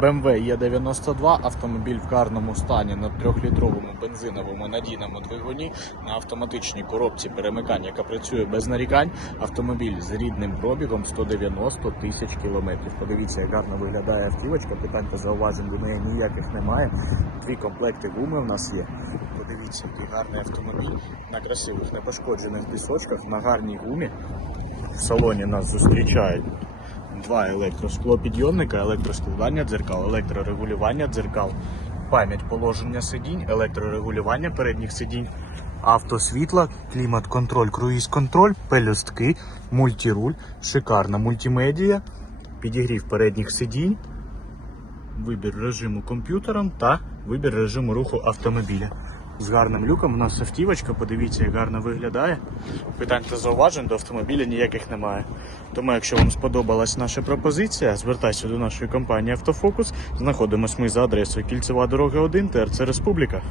BMW Е92, автомобіль в карному стані на 3-літровому бензиновому надійному двигуні на автоматичній коробці перемикання, яка працює без нарікань. Автомобіль з рідним пробігом 190 тисяч кілометрів. Подивіться, як гарно виглядає автівочка. Питань та зауважень до неї ніяких немає. Дві комплекти гуми в нас є. Подивіться, який гарний автомобіль на красивих непошкоджених пісочках, на гарній гумі. В салоні нас зустрічають два електросклопідйомника, електроскладання дзеркал, електрорегулювання дзеркал, пам'ять положення сидінь, електрорегулювання передніх сидінь, автосвітла, клімат-контроль, круїз-контроль, пелюстки, мультируль, шикарна мультимедія, підігрів передніх сидінь, вибір режиму комп'ютером та вибір режиму руху автомобіля. З гарним люком у нас автівочка, подивіться, як гарно виглядає. Питань та зауважень до автомобіля ніяких немає. Тому, якщо вам сподобалась наша пропозиція, звертайся до нашої компанії Автофокус. Знаходимось ми за адресою Кільцева дорога 1, ТРЦ Республіка.